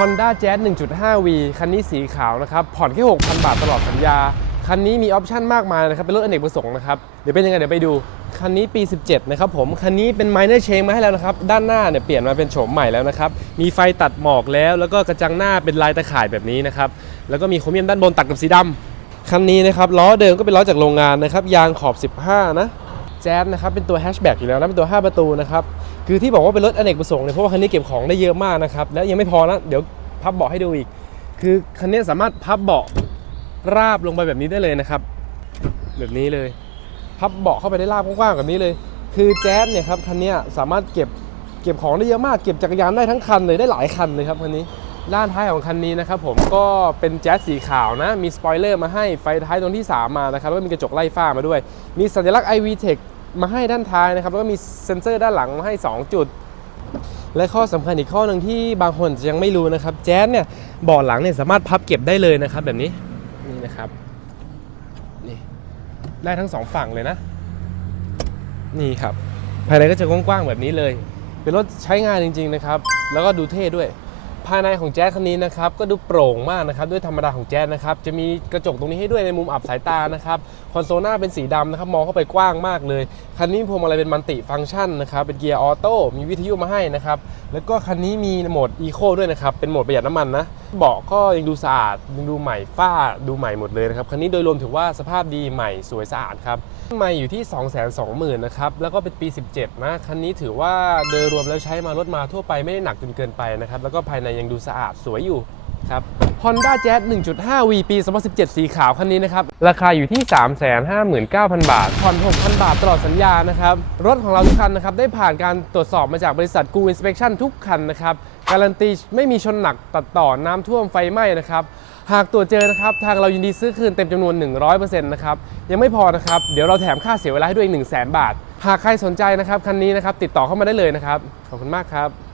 Honda Jazz 1.5V คันนี้สีขาวนะครับ ผ่อนแค่ 6,000 บาทตลอดสัญญา คันนี้มีออปชั่นมากมายนะครับ เป็นรถอเนกประสงค์นะครับ เดี๋ยวเป็นยังไงเดี๋ยวไปดู คันนี้ปี 17 นะครับผม คันนี้เป็น minor change มาให้แล้วนะครับ ด้านหน้าเนี่ยเปลี่ยนมาเป็นโฉมใหม่แล้วนะครับ มีไฟตัดหมอกแล้ว แล้วก็กระจังหน้าเป็นลายตะข่ายแบบนี้นะครับ แล้วก็มีโครเมียมด้านบนตัดกับสีดำคันนี้นะครับล้อเดิมก็เป็นล้อจากโรงงานนะครับ ยางขอบ 15 นะ แจ๊สนะครับเป็นตัวแฮชแบ็กอยู่แล้วนะเป็นตัว 5 ประตูนะครับคือที่บอกว่าเป็นรถอเนกประสงค์เนี่ยเพราะว่าคันนี้เก็บของได้เยอะมากนะครับและยังไม่พอนะเดี๋ยวพับเบาะให้ดูอีก คือคันนี้สามารถพับเบาะราบลงไปแบบนี้ได้เลยนะครับ แบบนี้เลย พับเบาะเข้าไปได้ราบกว้างๆแบบนี้เลย คือแจ๊สเนี่ยครับคันนี้สามารถเก็บเก็บของได้เยอะมากเก็บจักรยานได้ทั้งคันเลยได้หลายคันเลยครับคันนี้ด้านท้ายของคันนี้นะครับผมก็เป็นแจ๊สสีขาวนะ มีสปอยเลอร์มาให้ไฟท้ายตรงที่ 3 มานะครับแล้วก็มีกระจกไล่ฟ้ามาด้วย มีสัญลักษณ์ iV Tech มาให้ด้านท้ายนะครับ แล้วก็มีเซ็นเซอร์ด้านหลังมาให้ 2 จุด และข้อสำคัญอีกข้อหนึ่งที่บางคนยังไม่รู้นะครับ แจ๊สเนี่ยเบาะหลังเนี่ยสามารถพับเก็บได้เลยนะครับ แบบนี้นี่นะครับนี่ได้ทั้งสองฝั่งเลยนะ นี่ครับ ภายในก็จะกว้างๆแบบนี้เลย เป็นรถใช้งานจริง ๆนะครับ แล้วก็ดูเท่ด้วย ภายในของแจ๊สคันนี้นะครับก็ดูโปร่งมากนะครับด้วยธรรมดาของแจ๊สนะครับจะมีกระจกตรงนี้ให้ด้วยในมุมอับสายตานะครับคอนโซลหน้าเป็นสีดำนะครับมองเข้าไปกว้างมากเลยคันนี้พวงมาลัยเป็นมัลติฟังก์ชันนะครับเป็นเกียร์ออโต้มีวิทยุมาให้นะครับแล้วก็คันนี้มีโหมดอีโคด้วยนะครับเป็นโหมดประหยัดน้ำมันนะเบาะก็ยังดูสะอาดยังดูใหม่ฝ้าดูใหม่หมดเลยนะครับ คันนี้โดยรวมถือว่าสภาพดีใหม่สวยสะอาดครับใหม่อยู่ที่ 2 2 0 0 0 0นะครับ แล้วก็เป็นปี 17 นะ คันนี้ถือว่าโดยรวมแล้วใช้มารถมาทั่วไปไม่ได้หนักจนเกินไปนะครับ แล้วก็ภายในยังดูสะอาดสวยอยู่ ครับ Honda Jazz 1.5V ปี 2017 สีขาวคันนี้นะครับ ราคาอยู่ที่ 359,000 บาท ผ่อน 6,000 บาทตลอดสัญญานะครับ รถของเราทุกคันนะครับ ได้ผ่านการตรวจสอบมาจากบริษัท Go Inspection ทุกคันนะครับ การันตีไม่มีชนหนักตัดต่อน้ำท่วมไฟไหม้นะครับ หากตรวจเจอนะครับ ทางเรายินดีซื้อคืนเต็มจำนวน 100%นะครับ ยังไม่พอนะครับ เดี๋ยวเราแถมค่าเสียเวลาให้ด้วยอีก1 0 0 0 0แบาท หากใครสนใจนะครับคันนี้นะครับติดต่อเข้ามาได้เลยนะครับ ขอบคุณมากครับ